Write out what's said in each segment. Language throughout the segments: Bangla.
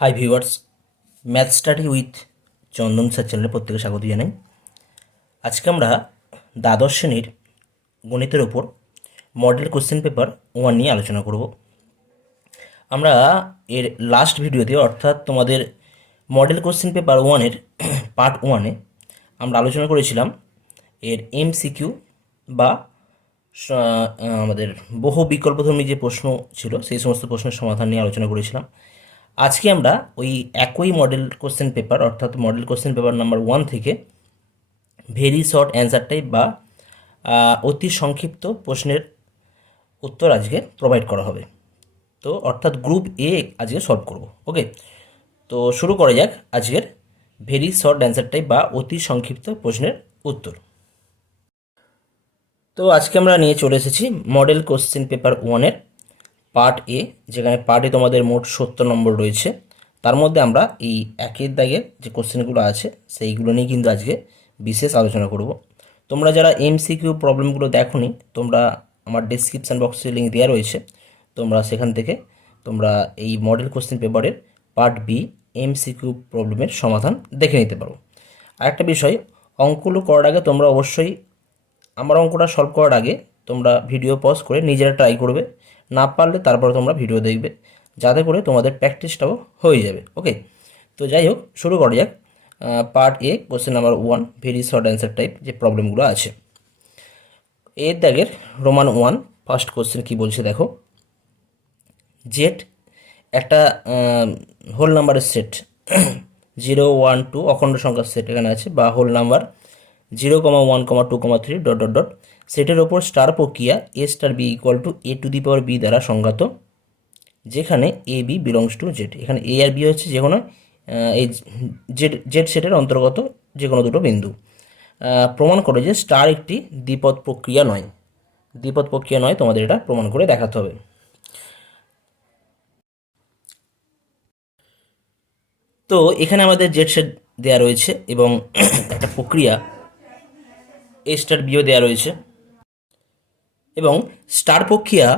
Hi viewers, math study with Chandan sir চ্যানেলে প্রত্যেকে স্বাগত জানাই। আজকে আমরা দ্বাদশ শ্রেণীর গণিতের ওপর মডেল কোশ্চেন পেপার 1 নিয়ে আলোচনা করব। আমরা এর লাস্ট ভিডিওতে অর্থাৎ তোমাদের মডেল কোশ্চেন পেপার 1-এর পার্ট 1-এ আমরা আলোচনা করেছিলাম এর এমসিকিউ বা আমাদের বহু বিকল্পধর্মী যে প্রশ্ন ছিল সেই সমস্ত প্রশ্নের সমাধান নিয়ে আলোচনা করেছিলাম। আজকে আমরা ওই একই মডেল কোশ্চেন পেপার অর্থাৎ মডেল কোশ্চেন পেপার নাম্বার 1 থেকে ভেরি শর্ট অ্যান্সার টাইপ বা অতি সংক্ষিপ্ত প্রশ্নের উত্তর আজকে প্রোভাইড করা হবে। তো অর্থাৎ গ্রুপ এ আজকে সলভ করব। ওকে, তো শুরু করা যাক আজকের ভেরি শর্ট অ্যান্সার টাইপ বা অতি সংক্ষিপ্ত প্রশ্নের উত্তর। তো আজকে আমরা নিয়ে চলে এসেছি মডেল কোশ্চেন পেপার 1-এর পার্ট এ, যেখানে পার্টে তোমাদের মোট 70 নম্বর রয়েছে। তার মধ্যে আমরা এই একের দাগের যে কোশ্চেনগুলো আছে সেইগুলো নিয়ে কিন্তু আজকে বিশেষ আলোচনা করব। তোমরা যারা এমসিকিউ প্রবলেমগুলো দেখোনি, তোমরা আমার ডেসক্রিপশান বক্সে লিঙ্ক দেওয়া রয়েছে, তোমরা সেখান থেকে তোমরা এই মডেল কোশ্চেন পেপারের পার্ট বি এমসিকিউ প্রবলেমের সমাধান দেখে নিতে পারো। আরেকটা বিষয়, অঙ্কগুলো করার আগে তোমরা অবশ্যই আমার অঙ্কটা সলভ করার আগে তোমরা ভিডিও পজ করে নিজেরা ট্রাই করবে, না পারলে তারপরে তোমরা ভিডিও দেখবে, যাতে করে তোমাদের প্র্যাকটিসটাও হয়ে যাবে। ওকে, তো যাই হোক, শুরু করা যাক পার্ট এ question number 1 very short answer type যে প্রবলেমগুলো আছে। এর দাগের রোমান 1 ফার্স্ট কোশ্চেন কি বলছে দেখো। জেড একটা হোল নাম্বারের সেট 0, 1, 2 অখণ্ড সংখ্যার সেট এখানে আছে, বা whole number 0, 1, 2, 3 dot dot dot সেটের ওপর স্টার প্রক্রিয়া a star b equal to a to the power b দ্বারা সংজ্ঞাত, যেখানে a b belongs to z. এখানে এ আর বি হচ্ছে যে কোনো এই জেড জেড সেটের অন্তর্গত যে কোনো দুটো বিন্দু। প্রমাণ করে যে স্টার একটি দ্বিপদ প্রক্রিয়া নয়। দ্বিপদ প্রক্রিয়া নয়, তোমাদের এটা প্রমাণ করে দেখাতে হবে। তো এখানে আমাদের জেড সেট দেওয়া রয়েছে এবং একটা প্রক্রিয়া এ স্টার বিও দেওয়া রয়েছে, এবং স্টার প্রক্রিয়া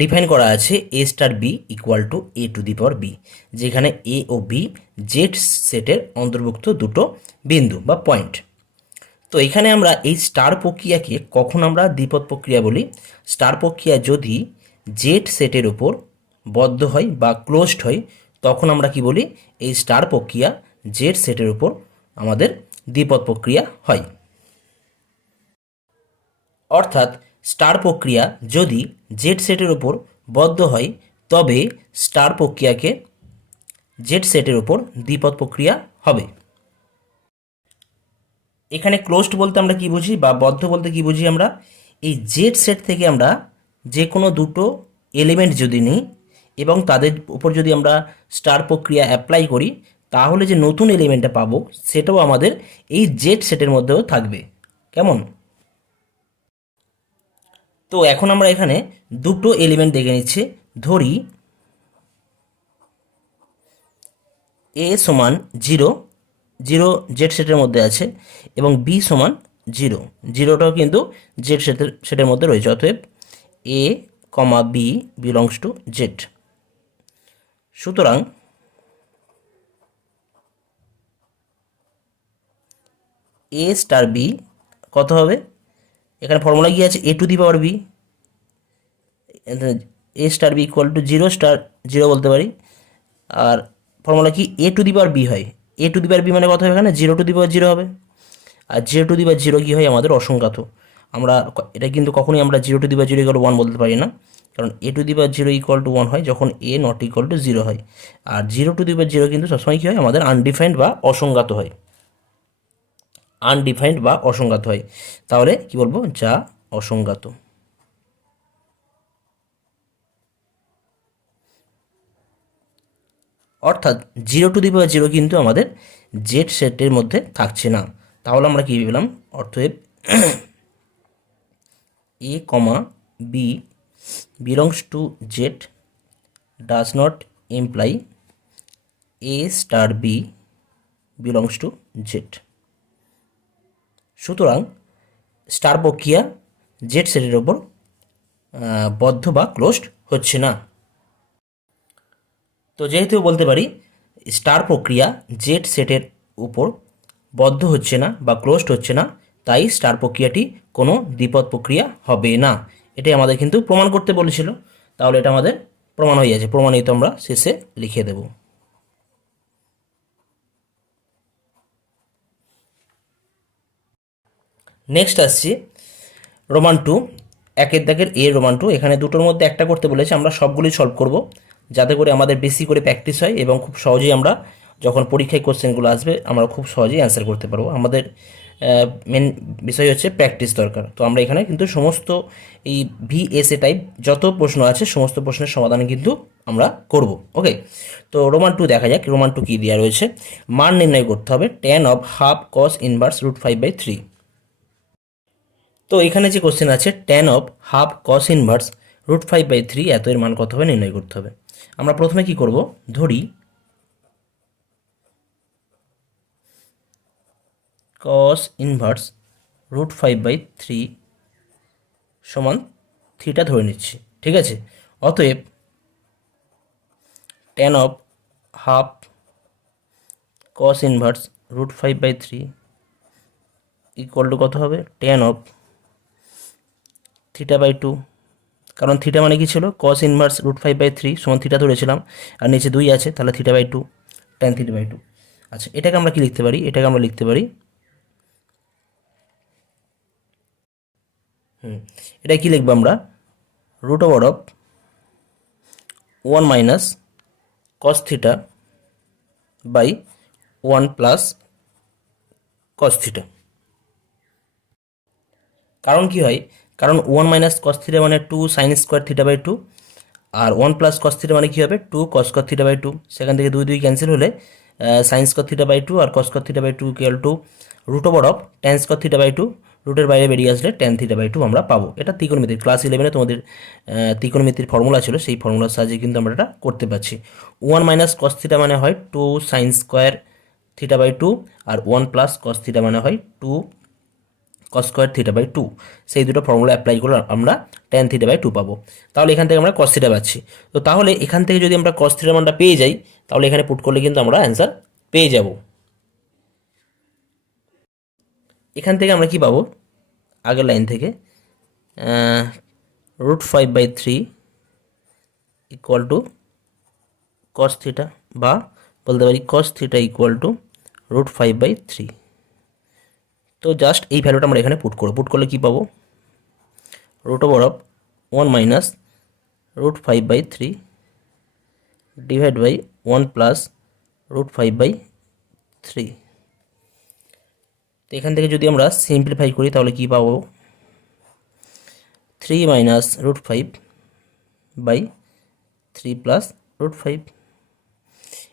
ডিফাইন করা আছে a star b equal to a to the power b, যেখানে এ ও বি জেড সেটের অন্তর্ভুক্ত দুটো বিন্দু বা পয়েন্ট। তো এখানে আমরা এই স্টার প্রক্রিয়াকে কখন আমরা দ্বিপদ প্রক্রিয়া বলি? স্টার প্রক্রিয়া যদি জেড সেটের উপর বদ্ধ হয় বা ক্লোজড হয়, তখন আমরা কি বলি? এই স্টার প্রক্রিয়া জেড সেটের উপর আমাদের দ্বিপদ প্রক্রিয়া হয়। অর্থাৎ স্টার প্রক্রিয়া যদি জেড সেটের উপর বদ্ধ হয়, তবে স্টার প্রক্রিয়াকে জেড সেটের উপর দ্বিপদ প্রক্রিয়া হবে। এখানে ক্লোজড বলতে আমরা কি বুঝি বা বদ্ধ বলতে কি বুঝি? আমরা এই জেড সেট থেকে আমরা যে কোনো দুটো এলিমেন্ট যদি নিই এবং তাদের উপর যদি আমরা স্টার প্রক্রিয়া অ্যাপ্লাই করি, তাহলে যে নতুন এলিমেন্টটা পাবো সেটাও আমাদের এই জেড সেটের মধ্যেও থাকবে। কেমন? তো এখন আমরা এখানে দুটো এলিমেন্ট দেখে নিচ্ছি। ধরি এ সমান 0, 0 জেড সেটের মধ্যে আছে, এবং বি সমান 0, 0টাও কিন্তু জেড সেটের মধ্যে রয়েছে। অতএব a comma b belongs to z. সুতরাং এ স্টার বি কত হবে? এখানে ফর্মুলা কি আছে? A to the power b. A star b equal to 0 star 0 বলতে পারি। আর ফর্মুলা কি? এ টু দি পাওয়ার বি হয়। এ টু দি পাওয়ার বি মানে কত হবে? এখানে 0 টু দি পাওয়ার 0 হবে। আর 0 টু দি পাওয়ার 0 কী হয়? আমাদের অসংখ্যাত। আমরা এটা কিন্তু কখনোই আমরা 0 to the power 0 equal to 1 বলতে পারি না, কারণ a to the power 0 equal to 1 হয় যখন এ নট ইকুয়াল টু 0 হয়। আর 0 টু দি পাওয়ার 0 কিন্তু সবসময় কী হয়? আমাদের আনডিফাইন্ড বা অসংজ্ঞাত হয়। আনডিফাইন্ড বা অসংজ্ঞাত হয়। তাহলে কি বলবো? যা অসংজ্ঞাত। অর্থাৎ 0 টু দি পাওয়ার 0 কিন্তু আমাদের জেড সেটের মধ্যে থাকছে না। তাহলে আমরা কী পেলাম? অতএব a comma b belongs to z does not imply a star b belongs to z. সুতরাং স্টার প্রক্রিয়া জেড সেটের ওপর বদ্ধ বা ক্লোজড হচ্ছে না। তো যেহেতু বলতে পারি স্টার প্রক্রিয়া জেড সেটের উপর বদ্ধ হচ্ছে না বা ক্লোজড হচ্ছে না, তাই স্টার প্রক্রিয়াটি কোনো দ্বিপদ প্রক্রিয়া হবে না। এটাই আমাদের কিন্তু প্রমাণ করতে বলেছিল। তাহলে এটা আমাদের প্রমাণ হয়ে যাচ্ছে, প্রমাণিত আমরা শেষে লিখে দেব। নেক্সট আসছি রোমান 2, একের দাগের এ রোমান 2। এখানে দুটোর মধ্যে একটা করতে বলেছে, আমরা সবগুলি সলভ করব যাতে করে আমাদের বেশি করে প্র্যাকটিস হয় এবং খুব সহজেই আমরা যখন পরীক্ষায় কোশ্চেনগুলো আসবে আমরা খুব সহজেই অ্যান্সার করতে পারবো। আমাদের মেন বিষয় হচ্ছে প্র্যাকটিস দরকার। তো আমরা এখানে কিন্তু সমস্ত এই ভিএসএ টাইপ যত প্রশ্ন আছে সমস্ত প্রশ্নের সমাধান কিন্তু আমরা করব। ওকে, তো রোমান 2 দেখা যাক রোমান 2 কী দেওয়া রয়েছে। মান নির্ণয় করতে হবে tan of half cos inverse √5/3। তো এখানে যে কোশ্চেন আছে tan of half cos inverse √5/3 এত এর মান কত হবে নির্ণয় করতে হবে। আমরা প্রথমে কি করব, ধরি কস ইনভার্স √5/3 সমান থিটা ধরে নিচ্ছি, ঠিক আছে। অতএব tan of half cos inverse √5/3 equal to কত হবে, tan অফ θ/2। কারণ থিটা মানে কি ছিল, কস ইনভার্স √5/3 সমান থিটা ধরেছিলাম, আর নিচে 2 আছে, তাহলে θ/2 tan θ/2। আচ্ছা, এটাকে আমরা কি লিখতে পারি, এটাকে আমরা লিখতে পারি এটা কি লিখবো আমরা, √1 minus cos theta by 1 plus cos theta. কারণ কি হয়, কারণ 1 মাইনাস কস থিটা মানে 2 সাইন স্কোয়ার θ/2, আর 1 প্লাস কস থিটা মানে কী হবে 2 কস স্কোয়ার θ/2। সেখান থেকে 2 2 ক্যান্সেল হলে সাইন স্কোয়ার θ/2 আর cos square θ/2 equal to √tan square θ/2, রুটের বাইরে বেরিয়ে আসলে tan θ/2 আমরা পাবো। এটা ত্রিকোণমিতির ক্লাস 11-এ তোমাদের ত্রিকোণমিতির ফর্মুলা ছিল, সেই ফর্মুলার সাহায্যে কিন্তু আমরা এটা করতে পারছি। 1 মাইনাস কস থিটা মানে হয় 2 সাইন স্কোয়ার θ/2, আর 1 প্লাস কস থিটা মানে হয় 2 কস স্কোয়ার θ/2। সেই দুটো ফর্মুলা অ্যাপ্লাই করে আমরা tan θ/2 পাবো। তাহলে এখান থেকে আমরা কস থিটা পাচ্ছি। তো তাহলে এখান থেকে যদি আমরা কস থিটার মানটা পেয়ে যাই, তাহলে এখানে পুট করলে কিন্তু আমরা অ্যান্সার পেয়ে যাব। এখান থেকে আমরা কি পাবো, আগের লাইন থেকে √5/3 ইকুয়াল টু কস থিটা, বা বলতে পারি কস থিটা ইকুয়াল টু √5/3। তো জাস্ট এই ভ্যালুটা আমরা এখানে পুট করলে কি পাবো, √1 মাইনাস √5/3 ডিভাইড বাই 1 প্লাস √5/3। তো এখান থেকে যদি আমরা সিম্পলিফাই করি তাহলে কি পাবো, 3 মাইনাস √5/3 প্লাস √5।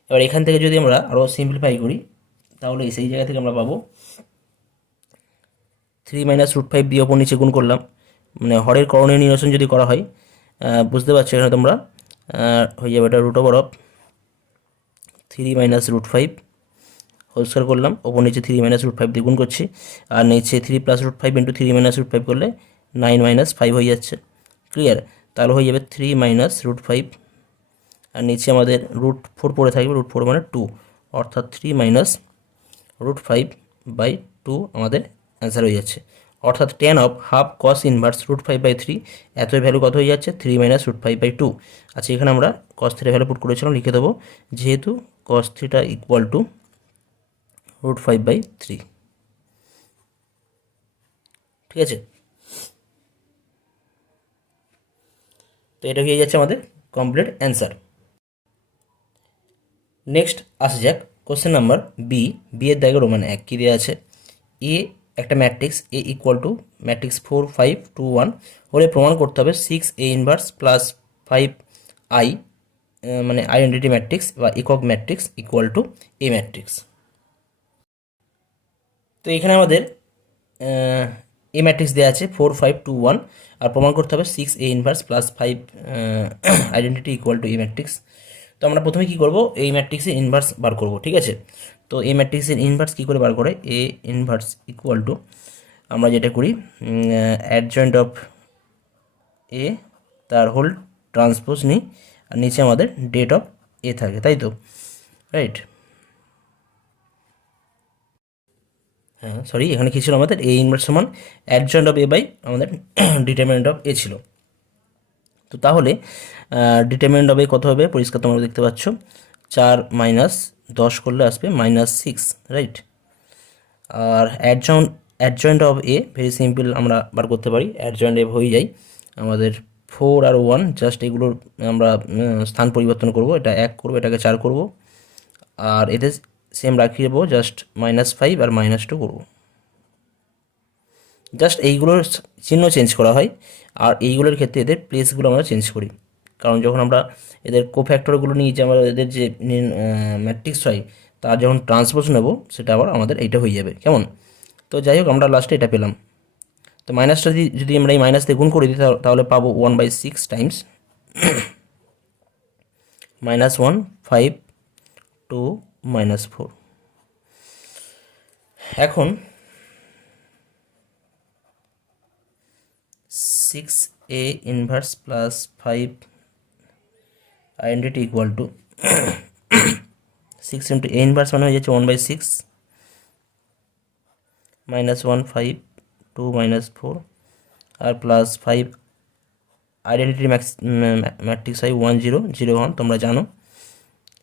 এবার এখান থেকে যদি আমরা আরও সিম্পলিফাই করি তাহলে সেই জায়গা থেকে আমরা পাবো 3 মাইনাস √5 দিয়ে ওপর নিচে গুণ করলাম, মানে হরের করণীয় নিরসন যদি করা হয়, বুঝতে পারছো এখানে তোমরা, হয়ে যাবে এটা √3 মাইনাস √5 হোল স্কোয়ার করলাম, ওপর নিচে 3 মাইনাস √5 দিয়ে গুণ করছি, আর নিচে 3 প্লাস √5 ইন্টু 3 মাইনাস √5 করলে 9 মাইনাস 5 হয়ে যাচ্ছে। ক্লিয়ার, তাহলে হয়ে যাবে 3 মাইনাস √5, আর নিচে আমাদের √4 পড়ে থাকবে, √4 মানে 2, অর্থাৎ 3 মাইনাস √5/2 আমাদের অ্যান্সার হয়ে যাচ্ছে। অর্থাৎ tan of half cos inverse √5/3 এত ভ্যালু কত হয়ে যাচ্ছে, 3 মাইনাস √5/2। আচ্ছা, এখানে আমরা কস থিটা ভ্যালু পুট করেছিলাম, লিখে দেবো যেহেতু কস থিটা ইকুয়াল টু √5/3। ঠিক আছে, তো এটা হয়ে যাচ্ছে আমাদের কমপ্লিট অ্যান্সার। নেক্সট আসা যাক কোশ্চেন নাম্বার বি। এর দাগে রোমান 1 কী দেওয়া আছে, এ একটা ম্যাট্রিক্স এ ইকুয়াল টু ম্যাট্রিক্স 4 5 2 1 হলে প্রমাণ করতে হবে 6A ইনভার্স প্লাস 5I, মানে আইডেন্টিটি ম্যাট্রিক্স বা একক matrix equal to A matrix. তো এখানে আমাদের এ ম্যাট্রিক্স দেওয়া আছে 4 5 2 1, আর প্রমাণ করতে হবে 6A inverse plus 5 identity equal to A matrix. তো আমরা প্রথমে কি করব, এই ম্যাট্রিক্সের ইনভার্স বার করব। ঠিক আছে, তো এই ম্যাট্রিক্সের ইনভার্স কী করে বার করে, এ ইনভার্স ইকুয়াল টু আমরা যেটা করি অ্যাডজয়েন্ট অফ এ তার হোল ট্রান্সপোজ নিই, আর নিচে আমাদের ডেট অফ এ থাকে, তাই তো, রাইট? হ্যাঁ সরি, এখানে কী ছিল আমাদের? এ ইনভার্স সমান অ্যাডজয়েন্ট অফ এ বাই আমাদের ডিটারমিনেন্ট অফ এ ছিল। তো তাহলে ডিটারমিনেন্ট অফ এ কত হবে? পরিষ্কার তোমরা দেখতে পাচ্ছ, 4 - 10 করলে আসবে -6, রাইট? আর adjoint of A very simple, আমরা বার করতে পারি, অ্যাডজয়েন্ট এ হয়ে যায় আমাদের 4 আর 1, জাস্ট এগুলোর আমরা স্থান পরিবর্তন করব, এটা 1 করব, এটাকে 4 করব, আর এতে সেম রাখিয়ে দেবো, জাস্ট -5 আর -2 করব। জাস্ট এইগুলোর চিহ্ন চেঞ্জ করা হয়, আর এইগুলোর ক্ষেত্রে এদের প্লেসগুলো আমরা চেঞ্জ করি, কারণ যখন আমরা এদের কোফ্যাক্টরগুলো নিয়ে যে আমরা এদের যে ম্যাট্রিক্স হয় তার যখন ট্রান্সপোজ নেব, সেটা আবার আমাদের এইটা হয়ে যাবে, কেমন? তো যাই হোক, আমরা লাস্টে এটা পেলাম। তো মাইনাসটা যদি আমরা এই মাইনাস দিয়ে গুণ করে দিই, তাহলে পাবো 1/6 টাইমস -1 5 2 -4। এখন 6a inverse plus 5 identity equal to 6 into a inverse মানে হয়ে যাচ্ছে 1/6 -1 5 2 -4 আর প্লাস 5 আইডেন্টিটি ম্যাট্রিক্স হয় 1 0 0 1, তোমরা জানো,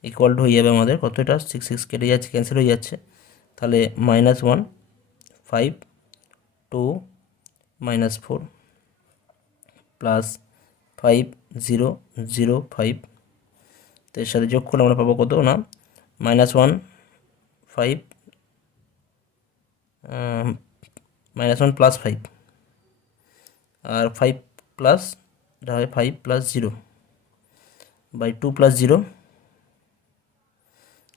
ইকুয়াল টু হয়ে যাবে আমাদের কত? এটা 6 6 কেটে যাচ্ছে, ক্যান্সেল হয়ে যাচ্ছে, তাহলে -1 5 2 -4 প্লাস 5 0 0 5, তো এর সাথে যোগ করলে আমরা পাবো কত না -1 5 -1 প্লাস 5 আর 5 প্লাস, এটা হয় 5 প্লাস 0 বাই 2 প্লাস 0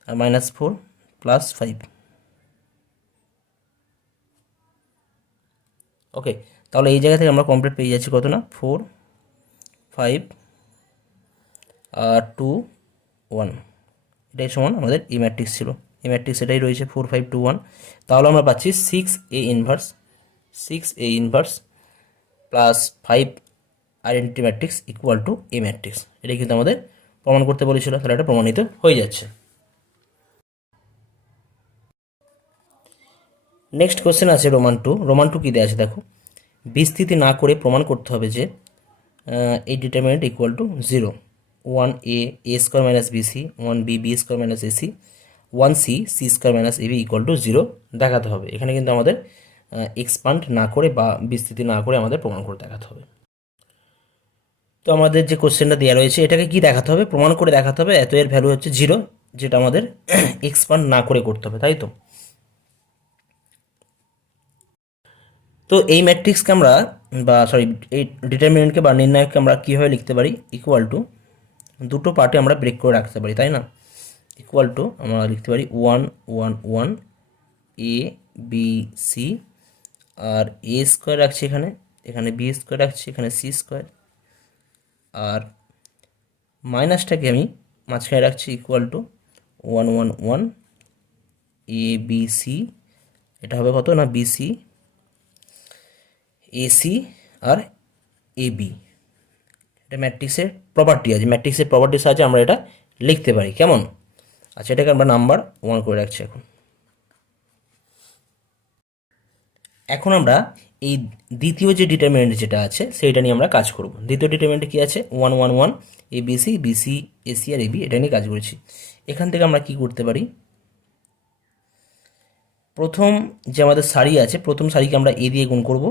আর -4 প্লাস 5। ওকে, তাহলে এই জায়গা থেকে আমরা কমপ্লিট পেয়ে যাচ্ছি কত না 4 5 আর 2 1, এটাই সমান আমাদের এই ম্যাট্রিক্স ছিল, এই ম্যাট্রিক্স এটাই রয়েছে 4 5 2 1। তাহলে আমরা পাচ্ছি 6a inverse plus 5 identity matrix equal to A matrix. এটা কিন্তু আমাদের প্রমাণ করতে বলেছিল, তাহলে এটা প্রমাণিত হয়ে যাচ্ছে। নেক্সট কোশ্চেন আছে রোমান টু কী দেওয়া আছে দেখো, বিস্তৃতি না করে প্রমাণ করতে হবে যে এই determinant equal to 0, 1a square minus B C, 1b B square minus A C, 1c C square minus A B equal to 0 দেখাতে হবে। এখানে কিন্তু আমাদের এক্সপান্ড না করে বা বিস্তৃতি না করে আমাদের প্রমাণ করে দেখাতে হবে। তো আমাদের যে কোশ্চেনটা দেওয়া রয়েছে, এটাকে কি দেখাতে হবে? প্রমাণ করে দেখাতে হবে এত এর ভ্যালু হচ্ছে 0, যেটা আমাদের এক্সপান্ড না করে করতে হবে, তাই তো? তো এই ম্যাট্রিক্সকে আমরা এই ডিটারমিনেন্টকে বা নির্ণায়ককে আমরা কীভাবে লিখতে পারি? ইকুয়াল টু দুটো পার্টে আমরা ব্রেক করে রাখতে পারি, তাই না? ইকুয়াল টু আমরা লিখতে পারি 1 1 1 A B C, R a square রাখছি এখানে, এখানে বি স্কোয়ার রাখছি, এখানে সি স্কোয়ার, আর মাইনাসটাকে আমি মাঝখানে রাখছি equal to 1 1 1 A B C, এটা হবে কত না বিসি এসি আর এবি। এটা ম্যাট্রিক্সের প্রপার্টি আছে, ম্যাট্রিক্সের প্রপার্টির সাহায্যে আমরা এটা লিখতে পারি, কেমন? আচ্ছা, এটাকে আমরা নাম্বার 1 করে রাখছি। এখন আমরা এই দ্বিতীয় যে ডিটারমিনেন্ট যেটা আছে সেইটা নিয়ে আমরা কাজ করব। দ্বিতীয় ডিটারমিনেন্টে কী আছে? 1 1 1 এ বিসি বিসি এসি আর এবি, এটা নিয়ে কাজ করেছি। এখান থেকে আমরা কি করতে পারি? প্রথম যে আমাদের সারি আছে, প্রথম সারিকে আমরা এ দিয়ে গুণ করব,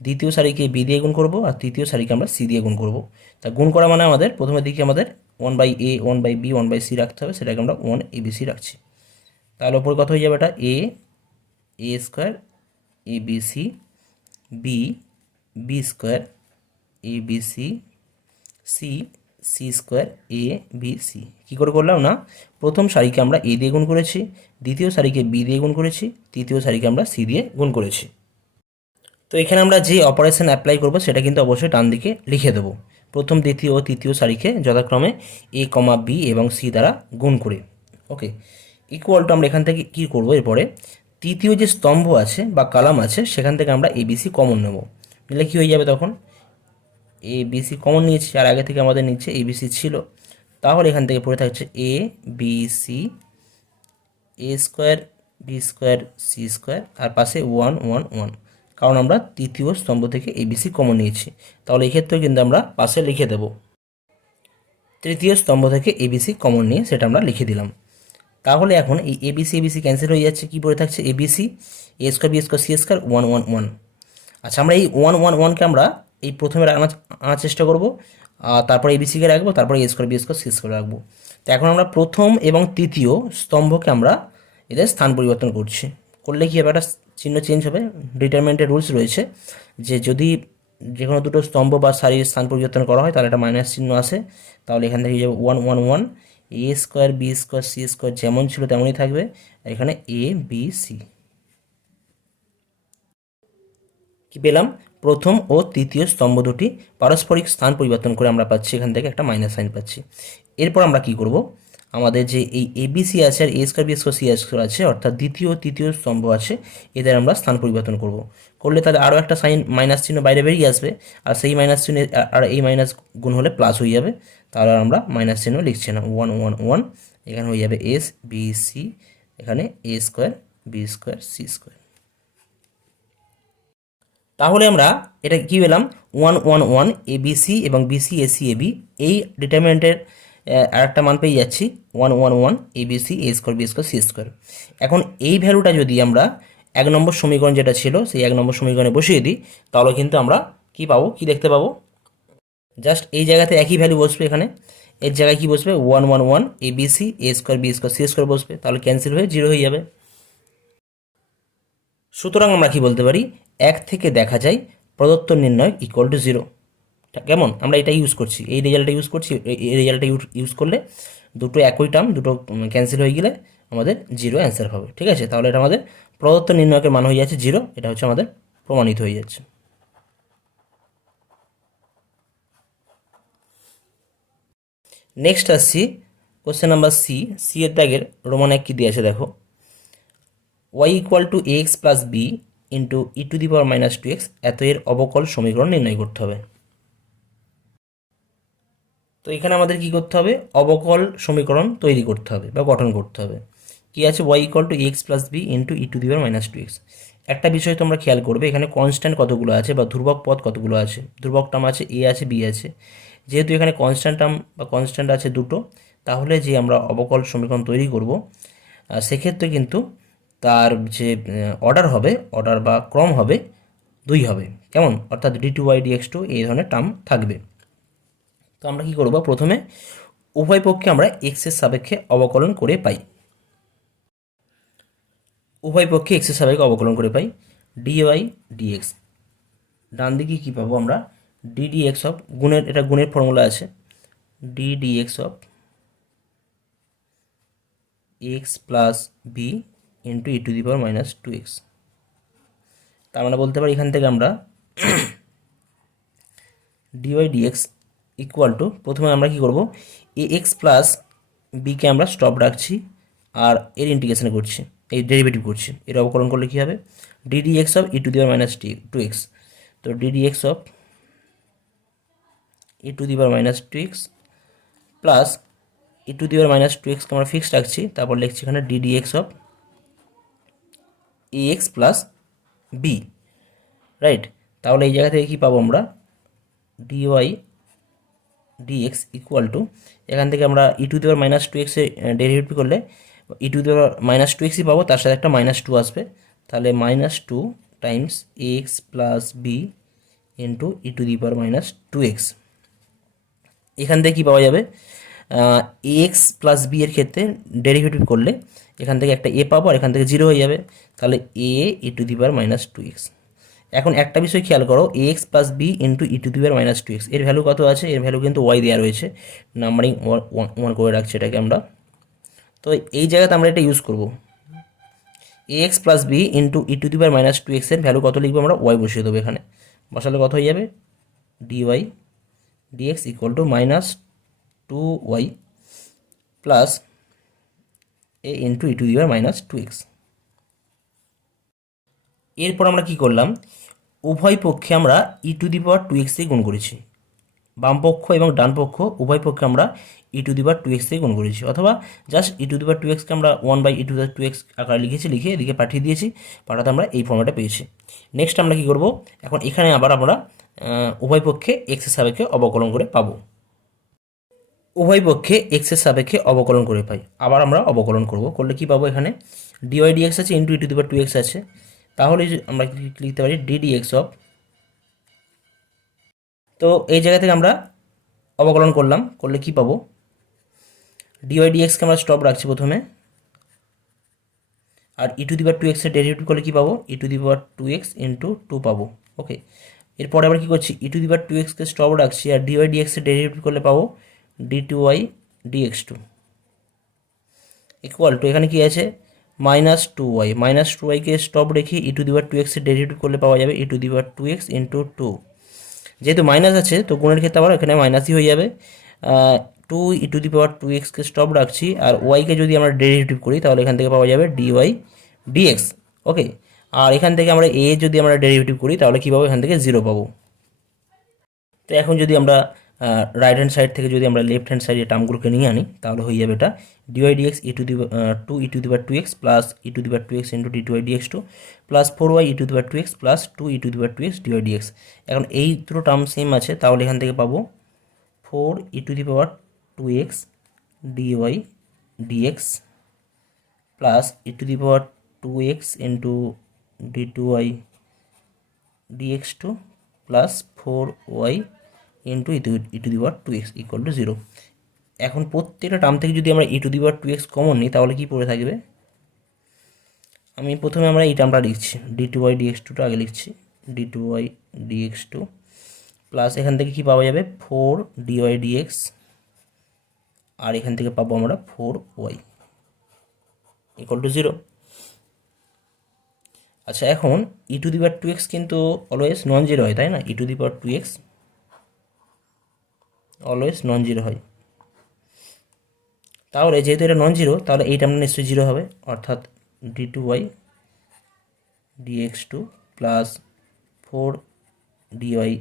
দ্বিতীয় সারিকে বি দিয়ে গুণ করব, আর তৃতীয় সারিকে আমরা সি দিয়ে গুণ করব। তা গুণ করা মানে আমাদের প্রথমের দিকে আমাদের 1/a 1/b 1/c রাখতে হবে, সেটাকে আমরা 1 abc রাখছি। তাহলে ওপর কত হয়ে যাবে? এটা a square a b c b b square a b c c c square a B c. কী করে করলাম না, প্রথম সারিকে আমরা এ দিয়ে গুণ করেছি, দ্বিতীয় সারিকে বি দিয়ে গুণ করেছি, তৃতীয় সারিকে আমরা সি দিয়ে গুণ করেছি। তো এখানে আমরা যে অপারেশন অ্যাপ্লাই করব সেটা কিন্তু অবশ্যই ডান দিকে লিখে দেবো, প্রথম দ্বিতীয় ও তৃতীয় সারিকে যথাক্রমে এ কমা বি এবং সি দ্বারা গুণ করে। ওকে, ইকুয়াল টু আমরা এখান থেকে কী করবো? এরপরে তৃতীয় যে স্তম্ভ আছে বা কালাম আছে সেখান থেকে আমরা এবিসি কমন নেব, নিলে কী হয়ে যাবে? তখন এবিসি কমন নিয়েছি, আর আগে থেকে আমাদের নিচে এবিসি ছিল, তাহলে এখান থেকে পড়ে থাকছে a B c, a square b square c square, আর পাশে 1 1 1, কারণ আমরা তৃতীয় স্তম্ভ থেকে এবিসি কমন নিয়েছি। তাহলে এই ক্ষেত্রেও কিন্তু আমরা পাশে লিখে দেব তৃতীয় স্তম্ভ থেকে এবিসি কমন নিয়ে সেটা আমরা লিখে দিলাম। তাহলে এখন এই এবিসি এবিসি ক্যান্সেল হয়ে যাচ্ছে, কি পড়ে থাকছে a b c, a square b square c square 1 1 1। আচ্ছা, আমরা এই 1 1 1কে আমরা এই প্রথমে আনার চেষ্টা করব, তারপরে এবিসিকে রাখবো, তারপরে a square b square c square রাখবো। তো এখন আমরা প্রথম এবং তৃতীয় স্তম্ভকে আমরা এদের স্থান পরিবর্তন করছি। করলে কি হবে, একটা চিহ্ন চেঞ্জ হবে। ডিটারমিনেন্টের রুলস রয়েছে যে যদি যে কোনো দুটো স্তম্ভ বা সারির স্থান পরিবর্তন করা হয় তাহলে একটা মাইনাস চিহ্ন আসে। তাহলে এখান থেকে যাবে 1 1 1, a square b square c square যেমন ছিল তেমনই থাকবে, এখানে এ বি সি। কি পেলাম, প্রথম ও তৃতীয় স্তম্ভ দুটি পারস্পরিক স্থান পরিবর্তন করে আমরা পাচ্ছি এখান থেকে একটা মাইনাস সাইন পাচ্ছি। এরপর আমরা কি করব, আমাদের যে এই এবিসি আছে আর a square b square c square আছে, অর্থাৎ দ্বিতীয় ও তৃতীয় স্তম্ভ আছে, এদের আমরা স্থান পরিবর্তন করব। করলে তাহলে আরও একটা সাইন মাইনাস চিহ্ন বাইরে বেরিয়ে আসবে, আর সেই মাইনাস চিহ্ন আর এই মাইনাস গুণ হলে প্লাস হয়ে যাবে। তাহলে আর আমরা মাইনাস চিহ্ন লিখছি না, 1 1 1, এখানে হয়ে যাবে এস বি সি, এখানে a square b square c square. তাহলে আমরা এটা কী পেলাম, 1 1 1 এবিসি এবং বিসি এসি এবি, এই ডিটারমিনেন্টের আরেকটা মান পেয়ে যাচ্ছি 1 1 1 a b c a square b square c square. এখন এই ভ্যালুটা যদি আমরা 1 নম্বর সমীকরণ যেটা ছিল সেই 1 নম্বর সমীকরণে বসিয়ে দিই, তাহলে কিন্তু আমরা কি পাবো, কি দেখতে পাবো, জাস্ট এই জায়গাতে একই ভ্যালু বসবে, এখানে এর জায়গায় কি বসবে 1 1 1 a b c a square b square c square বসবে, তাহলে ক্যান্সেল হয়ে 0 হয়ে যাবে। সুতরাং আমরা কি বলতে পারি, 1 থেকে দেখা যায় প্রদত্ত নির্ণয় ইকুয়াল টু 0। কেমন, আমরা এটা ইউজ করছি, এই রেজাল্টটা ইউজ করছি, এই রেজাল্টটা ইউজ করলে দুটো একই টার্ম, দুটো ক্যান্সেল হয়ে গেলে আমাদের 0 অ্যান্সার হবে। ঠিক আছে, তাহলে এটা আমাদের প্রদত্ত নির্ণয়কের মান হয়ে যাচ্ছে 0, এটা হচ্ছে আমাদের প্রমাণিত হয়ে যাচ্ছে। নেক্সট আসছি কোশ্চেন নাম্বার সি। সি এর দাগের রোমান এক কী দিয়ে আছে দেখো, y equal to X plus B into E to the power minus 2x, এত এর অবকল সমীকরণ নির্ণয় করতে হবে। তো এখানে আমাদের কি করতে হবে, অবকল সমীকরণ তৈরি করতে হবে বা গঠন করতে হবে। কি আছে, y equal to X plus B into E to the power minus 2x। একটা বিষয় তোমরা খেয়াল করবে, এখানে কনস্ট্যান্ট কতগুলো আছে বা ধ্রুবক পদ কতগুলো আছে, ধ্রুবক টার্ম আছে এ আছে বি আছে। যেহেতু এখানে কনস্ট্যান্ট টার্ম বা কনস্ট্যান্ট আছে দুটো, তাহলে যে আমরা অবকল সমীকরণ তৈরি করব সেক্ষেত্রে কিন্তু তার যে অর্ডার হবে, অর্ডার বা ক্রম হবে 2 হবে। কেমন, অর্থাৎ d2y dx2 এই ধরনের টার্ম থাকবে। তো আমরা কি করব, প্রথমে উভয় পক্ষে আমরা এক্সের সাপেক্ষে অবকলন করে পাই, উভয় পক্ষে এক্সের সাপেক্ষে অবকলন করে পাই dy dx। ডান দিকে কী পাবো আমরা, d dx অফ গুণের, এটা গুণের ফর্মুলা আছে, d dx of X plus B into E to the power minus 2x। তার মানে বলতে পারি এখান থেকে আমরা dy dx ইকুয়াল টু, প্রথমে আমরা কি করব, এ এক্স প্লাস বিকে আমরা স্টপ রাখছি আর এর ইন্টিগ্রেশন করছি, এই ডেরিভেটিভ করছি, এর অবকলন করলে কী হবে, d d x of e to the power minus 2x। তো d d x of e to the power minus 2x plus E to the power minus 2xকে আমরা ফিক্সড রাখছি, তারপর লিখছি এখানে d d x of a x plus b, right. তাহলে এই জায়গা থেকে কী পাবো আমরা, ডিওয়াই ডিএক্স ইকুয়াল টু, এখান থেকে আমরা e to the power minus 2x derivative করলে e to the power minus 2xই পাবো, তার সাথে একটা মাইনাস 2 আসবে, তাহলে minus 2 times X plus B into E to the power minus 2x। এখান থেকে কী পাওয়া যাবে, এক্স প্লাস বি এর ক্ষেত্রে ডেরিভেটিভ করলে এখান থেকে একটা এ পাবো আর এখান থেকে 0 হয়ে যাবে, তাহলে এ ই to the power minus 2x। এখন একটা বিষয় খেয়াল করো, X plus B into E to the power minus 2x, এর ভ্যালু কত আছে, এর ভ্যালু কিন্তু ওয়াই দেওয়া রয়েছে, নাম্বারিং 1 করে রাখছি এটাকে আমরা। তো এই জায়গাতে আমরা এটা ইউজ করব, X plus B into E to the power minus 2x এর ভ্যালু কত লিখবো আমরা, ওয়াই বসিয়ে দেবো এখানে, বসালে কত হয়ে যাবে, d y dx equal to minus 2y plus A into E to the power minus 2x। এরপর আমরা কি করলাম, উভয় পক্ষে আমরা e to the power 2x দিয়ে গুণ করেছি, বাম পক্ষ এবং ডান পক্ষ উভয় পক্ষে আমরা e to the power two x থেকে গুণ করেছি, অথবা just e to the power two এক্সকে আমরা one by e to the power two x আকারে লিখেছি, লিখে এদিকে পাঠিয়ে দিয়েছি, পাঠাতে আমরা এই ফর্মেটটা পেয়েছি। নেক্সট আমরা কী করব, এখন এখানে আবার আমরা উভয় পক্ষে এক্সের সাপেক্ষে অবকলন করে পাবো। উভয় পক্ষে এক্সের সাপেক্ষে অবকলন করে পাই, আবার আমরা অবকলন করব, করলে কি পাবো, এখানে ডিওয়াই ডিএক্স আছে into E to the power two X আছে, তাহলে আমরা লিখতে পারি ডি ডিএক্স অফ, তো এই জায়গা থেকে আমরা অবকলন করলাম, করলে কি পাবো, ডিওয়াই ডিএক্সকে আমরা স্টপ রাখছি প্রথমে, আর e to the power two এক্সের ডেরিভেটিভ করলে কী পাবো, e to the power two x into two পাবো। ওকে, এরপরে আবার কী করছি, e to the power two এক্সকে স্টপ রাখছি, আর ডিওয়াই ডিএক্সের ডেরিভেটিভ করলে পাবো d two Y d x two equal to, এখানে কী আছে মাইনাস টু ওয়াইকে স্টপ রেখে e to the power two এক্সের ডেরিভেটিভ করলে পাওয়া যাবে e to the power two x into two, যেহেতু মাইনাস আছে তো গুণের ক্ষেত্রে আবার এখানে মাইনাসই হয়ে যাবে, two E to the power two এক্সকে স্টপ রাখছি, আর ওয়াইকে যদি আমরা ডেরিভেটিভ করি তাহলে এখান থেকে পাওয়া যাবে ডিওয়াই ডিএক্স। ওকে, আর এখান থেকে আমরা এ যদি আমরা ডেরিভেটিভ করি তাহলে কী পাবো, এখান থেকে জিরো পাবো। তো এখন যদি আমরা রাইট হ্যান্ড সাইড থেকে যদি আমরা লেফট হ্যান্ড সাইডে টার্মগুলোকে নিয়ে আনি তাহলে হয়ে যাবে এটা d y d x E to the two E to the power two X plus E to the power two x into D two Y d x two plus four Y E to the power two X plus two E to the power two x dy d x. এখন এই দুটো টার্ম সেম আছে, তাহলে এখান থেকে পাবো four e to the power two x dy d x plus E to the power two x into D two Y d x two plus four y into E to the power two x equal to zero. এখন প্রত্যেকটা টার্ম থেকে যদি আমরা e to the power two x common নিই তাহলে কি পড়ে থাকবে, আমি প্রথমে আমরা এই টার্মটা লিখছি ডি টু ওয়াই ডিএক্স টুটা আগে লিখছি, D two Y d x two plus এখান থেকে কি পাওয়া যাবে ফোর ডিওয়াই ডিএক্স, আর এখান থেকে পাবো আমরা four y equal to zero. আচ্ছা, এখন e to the power two x কিন্তু অলওয়েজ নন জিরো হয়, তাই না, e to the power two x always non zero হয়, তাহলে যেহেতু এটা নন জিরো তাহলে এই টার্মটা নিশ্চয়ই জিরো হবে, অর্থাৎ d two Y d x two plus four d y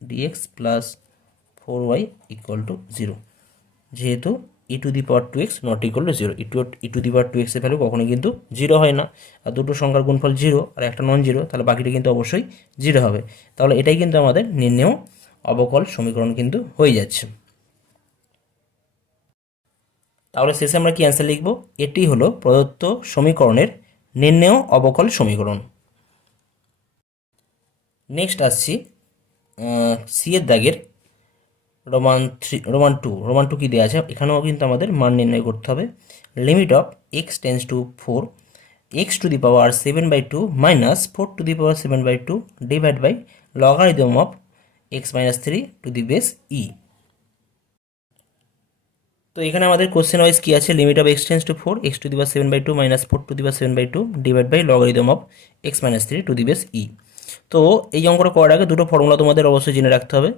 d x plus four y equal to zero, যেহেতু e to the power two x not equal to zero, e to the power two এক্সের ভ্যালু কখনোই কিন্তু জিরো হয় না, আর দুটো সংখ্যার গুণফল জিরো আর একটা নন জিরো, তাহলে বাকিটা কিন্তু অবশ্যই জিরো হবে, তাহলে এটাই কিন্তু আমাদের নির্ণেয় অবকল সমীকরণ কিন্তু হয়ে যাচ্ছে। তাহলে শেষে আমরা কি অ্যান্সার লিখব, এটি হলো প্রদত্ত সমীকরণের নির্ণেয় অবকল সমীকরণ। নেক্সট আসছি সি এর দাগের রোমান টু কি দেওয়া আছে, এখানেও কিন্তু আমাদের মান নির্ণয় করতে হবে, limit of x tends to four x to the power seven by two minus four to the power seven by two divide by logarithm of x minus three to the base e. তো এখানে আমাদের কোশ্চেন ওয়াইজ কী আছে, limit of x tends to four x to the power seven by two minus four to the power seven by two divide by logarithm of x minus three to the base e. তো এই অঙ্কটা করার আগে দুটো ফর্মুলা তোমাদের অবশ্যই জেনে রাখতে হবে,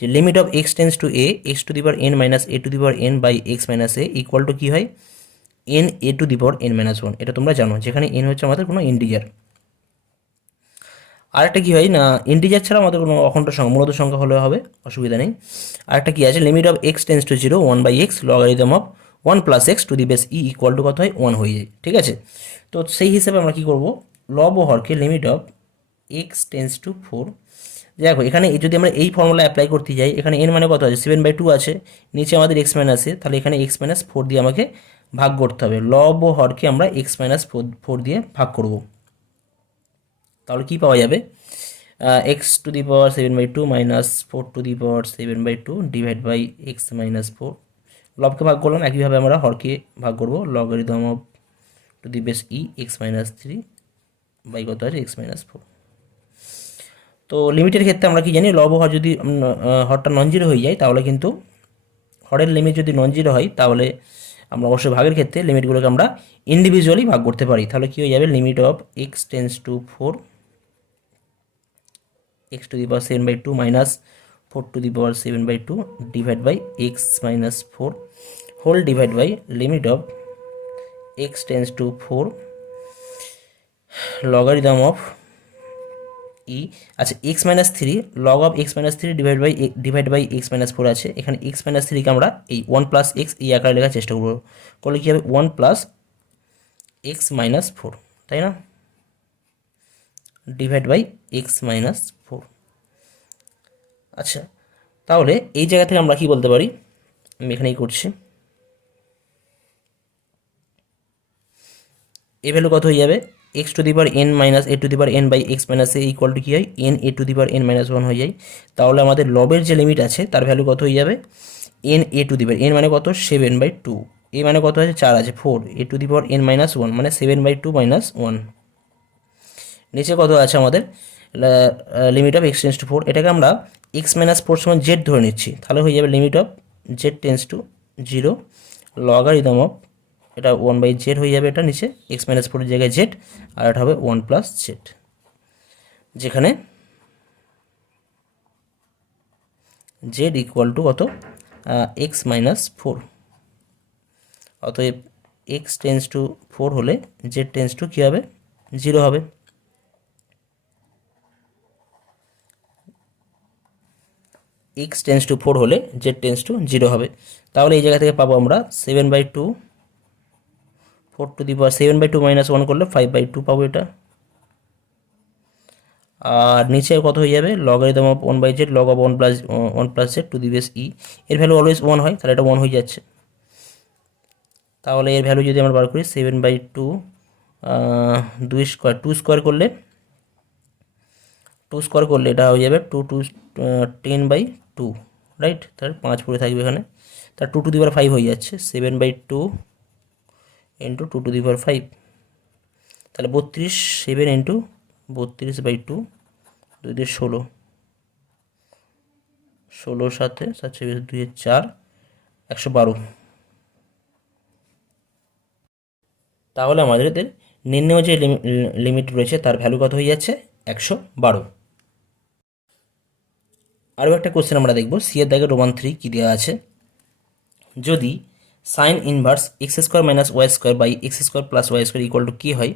যে limit of x tends to a x to the power n minus a to the power n by x minus a equal to কী হয় n a to the power n minus one, এটা তোমরা জানো, যেখানে এন হচ্ছে আমাদের কোনো ইন্টিজার। আরেকটা কী হয় না, ইন্টিজার ছাড়া আমাদের কোনো অখণ্ড সংখ্যা মূলত সংখ্যা হলে হবে, অসুবিধা নেই। আরেকটা কী আছে, limit of x tends to zero one by X logarithm of one plus X to the base E equal to কত হয় ওয়ান হয়ে যায়, ঠিক আছে। তো সেই হিসাবে আমরা কী করবো, লব ও হরকে limit of x tends to four, দেখো এখানে যদি আমরা এই ফর্মুলা অ্যাপ্লাই করতে যাই, এখানে এন মানে কত আছে সেভেন বাই টু আছে, নিচে আমাদের এক্স মাইনাস আছে, তাহলে এখানে এক্স মাইনাস ফোর দিয়ে আমাকে ভাগ করতে হবে, লব ও হরকে আমরা এক্স মাইনাস ফোর দিয়ে ভাগ করব, তাহলে কী পাওয়া যাবে x to the power seven by two minus four to the power seven by two divide by x minus four, লবকে ভাগ করলাম, একইভাবে আমরা হরকে ভাগ করবো, logarithm of to the base e x minus three by কত আছে এক্স মাইনাস ফোর। তো লিমিটের ক্ষেত্রে আমরা কি জানি, লব হর যদি হরটা নন জিরো হয়ে যায় তাহলে কিন্তু হরের লিমিট যদি নন জিরো হয় তাহলে আমরা অবশ্যই ভাগের ক্ষেত্রে লিমিটগুলোকে আমরা ইন্ডিভিজুয়ালি ভাগ করতে পারি, তাহলে কী হয়ে যাবে limit of x tends to four x to the power seven by two minus four to the power seven by two divide by x minus four whole divide by limit of x tends to four logarithm of e. আচ্ছা x minus three log of x minus three divide by x minus four আছে, এখানে এক্স মাইনাস থ্রিকে আমরা এই ওয়ান প্লাস এক্স এই আকারে লেখার চেষ্টা করবো, করলে কী হবে one plus X minus four, তাই না, divide by x minus four. আচ্ছা তাহলে এই জায়গা থেকে আমরা কি বলতে পারি, আমি এখানেই করছি, এ ভ্যালু কত হয়ে যাবে x to the power n minus a to the power n by x minus a equal to কী হয় n a to the power n minus one হয়ে যায়। তাহলে আমাদের লবের যে লিমিট আছে তার ভ্যালু কত হয়ে যাবে N a to the power N মানে কত 7/2, এ মানে কত আছে 4 আছে 4, a to the power n minus one মানে 7/2 মাইনাস ওয়ান। নিচে কত আছে আমাদের limit of x tends to four, এটাকে আমরা এক্স মাইনাস ফোর সমান জেড ধরে নিচ্ছি, তাহলে হয়ে যাবে limit of z tends to zero logarithm of এটা 1/z হয়ে যাবে, এটা নিচে এক্স মাইনাস ফোরের জায়গায় জেড, আর এটা হবে 1 প্লাস জেড, যেখানে জেড ইকুয়াল টু কত এক্স মাইনাস ফোর। অতএব এক্স টেন্স টু ফোর হলে জেড টেন্স টু কী হবে জিরো হবে। এক্স টেন্স টু ফোর হলে জেড টেন্স টু জিরো হবে। তাহলে এই জায়গা থেকে পাবো আমরা 7/2 4 two the power 7/2 minus one করলে 5/2 পাবো এটা। আর নিচে কত হয়ে যাবে logarithm of 1/z log of one plus Z two the base ই, এর ভ্যালু অলওয়েজ ওয়ান হয়, তাহলে এটা ওয়ান হয়ে যাচ্ছে। তাহলে এর ভ্যালু যদি আমরা বার করি 7/2 2 স্কোয়ার 2 স্কোয়ার করলে এটা হয়ে যাবে 2 10/2, রাইট, তাহলে 5 পড়ে থাকবে এখানে, তার 2 টু দি পাওয়ার 5 হয়ে যাচ্ছে 7/2 ইন্টু 2 টু দি পাওয়ার 5, তাহলে 32 7 ইন্টু 32/2 2 দিয়ে 16, 16 সাথে 7 2 4 112। তাহলে আমাদের নির্ণয় যে লিমিট রয়েছে তার ভ্যালু কত হয়ে যাচ্ছে 112। আরও একটা কোশ্চেন আমরা দেখব, সি এর দাগে রোমান 3 কী দেওয়া আছে, যদি sine inverse x square minus Y square by x square plus y square equal to কী হয়,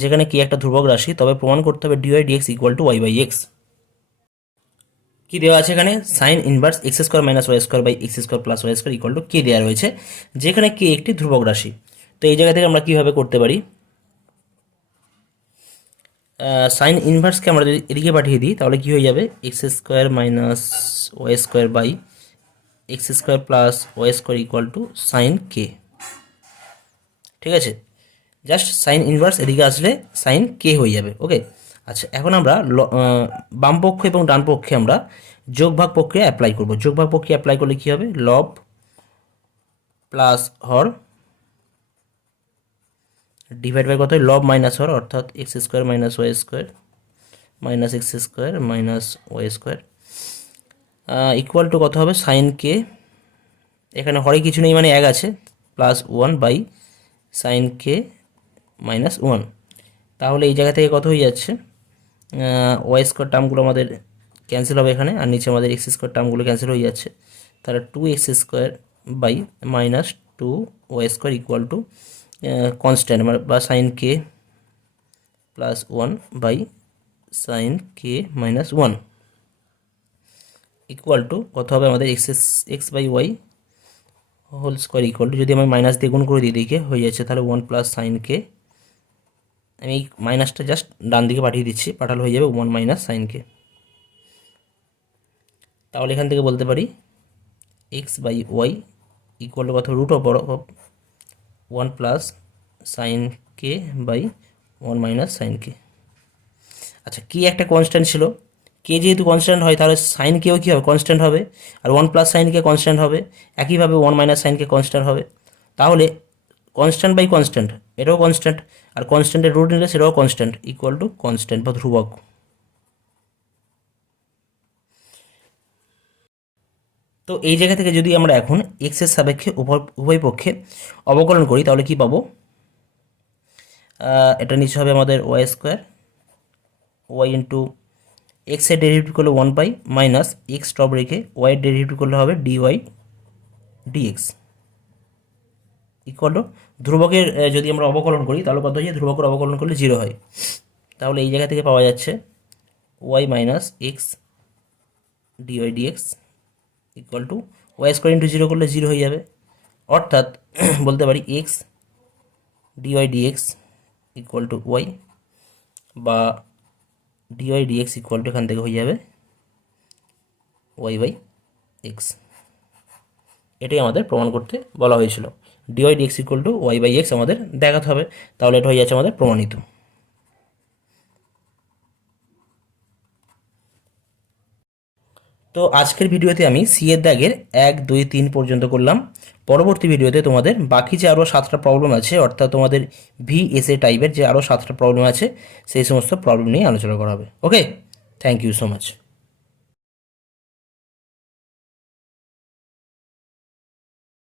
যেখানে কি একটা ধ্রুবক রাশি, তবে প্রমাণ করতে হবে dy dx equal to y by x. কী দেওয়া আছে এখানে sine inverse x square minus Y square by x square plus y square equal to k দেওয়া রয়েছে, যেখানে কে একটি ধ্রুবক রাশি। তো এই জায়গা থেকে আমরা কীভাবে করতে পারি, সাইন ইনভার্সকে আমরা যদি এদিকে পাঠিয়ে দিই তাহলে কী হয়ে যাবে x square minus Y square by x square plus y square equal to sine k. ঠিক আছে, জাস্ট সাইন ইনভার্স এদিকে আসলে সাইন কে হয়ে যাবে। ওকে, আচ্ছা এখন আমরা বাম পক্ষ এবং ডান পক্ষে আমরা যোগভাগ প্রক্রিয়া অ্যাপ্লাই করব। যোগভাগ প্রক্রিয়া অ্যাপ্লাই করলে কী হবে লব প্লাস হর ডিভাইড বাই কত হয় লব মাইনাস হর, অর্থাৎ X square minus Y square minus X square minus Y square equal to কত হবে সাইন কে, এখানে হরে কিছু নেই মানে এক আছে, plus one by sine K minus one. তাহলে এই জায়গা থেকে কত হয়ে যাচ্ছে ওয়াই স্কোয়ার টার্মগুলো আমাদের ক্যান্সেল হবে এখানে, আর নিচে আমাদের এক্স স্কোয়ার টার্মগুলো ক্যান্সেল হয়ে যাচ্ছে, তাহলে 2x square by minus 2y square equal to constant বা sine k plus one by sine K minus one equal to কত হবে আমাদের x by y whole square equal to, যদি আমি মাইনাস দিয়ে গুণ করে দিই দিকে হয়ে যাচ্ছে তাহলে 1 প্লাস সাইন কে, আমি এই মাইনাসটা জাস্ট ডান দিকে পাঠিয়ে দিচ্ছি, পাঠালে হয়ে যাবে 1 মাইনাস সাইন কে। তাহলে এখান থেকে বলতে পারি x by y equal to কত root of 1 plus sine k by 1 minus sine k. আচ্ছা কি একটা কনস্ট্যান্ট ছিল, কে যেহেতু কনস্ট্যান্ট হয় তাহলে সাইন কেও কী হবে কনস্ট্যান্ট হবে, আর 1 প্লাস সাইন কে কনস্ট্যান্ট হবে, একইভাবে 1 মাইনাস সাইন কে কনস্ট্যান্ট হবে। তাহলে কনস্ট্যান্ট বাই কনস্ট্যান্ট এটাও কনস্ট্যান্ট, আর কনস্ট্যান্টের রুট নিলে সেটাও কনস্ট্যান্ট ইকুয়াল টু কনস্ট্যান্ট বা ধ্রুবক। তো এই জায়গা থেকে যদি আমরা এখন এক্সের সাপেক্ষে উভয় পক্ষে অবকলন করি তাহলে কি পাবো, এটা নিচে হবে আমাদের ওয়াই স্কোয়ার ওয়াই ইন্টু এক্সের ডেরিভেটিভ করলে 1 বাই মাইনাস এক্স টপ রেখে ওয়াইয়ের ডেরিভেটিভ করলে হবে ডিওয়াই ডিএক্স ইকুয়াল টু ধ্রুবকের যদি আমরা অবকলন করি তাহলে কত হয় ধ্রুবকের অবকলন করলে 0 হয়। তাহলে এই জায়গা থেকে পাওয়া যাচ্ছে y minus x dy dx equal to y square into zero করলে জিরো হয়ে যাবে, অর্থাৎ বলতে পারি x dy dx equal to y, বা ডিওয়াই ডিএক্স ইকুয়াল টু এখান থেকে হয়ে যাবে ওয়াই বাই এক্স। এটাই আমাদের প্রমাণ করতে বলা হয়েছিল। Dy dx equal to y by x আমাদের দেখাতে হবে, তাহলে এটা হয়ে যাচ্ছে আমাদের প্রমাণিত। তো আজকের ভিডিওতে আমি সি এর দাগের 1, 2, 3 পর্যন্ত করলাম। পরবর্তী ভিডিওতে তোমাদের বাকি যে আরও 7টা প্রবলেম আছে, অর্থাৎ তোমাদের ভিএসএ টাইপের যে আরও 7টা প্রবলেম আছে, সেই সমস্ত প্রবলেম নিয়ে আলোচনা করা হবে। ওকে, থ্যাংক ইউ সো মাচ।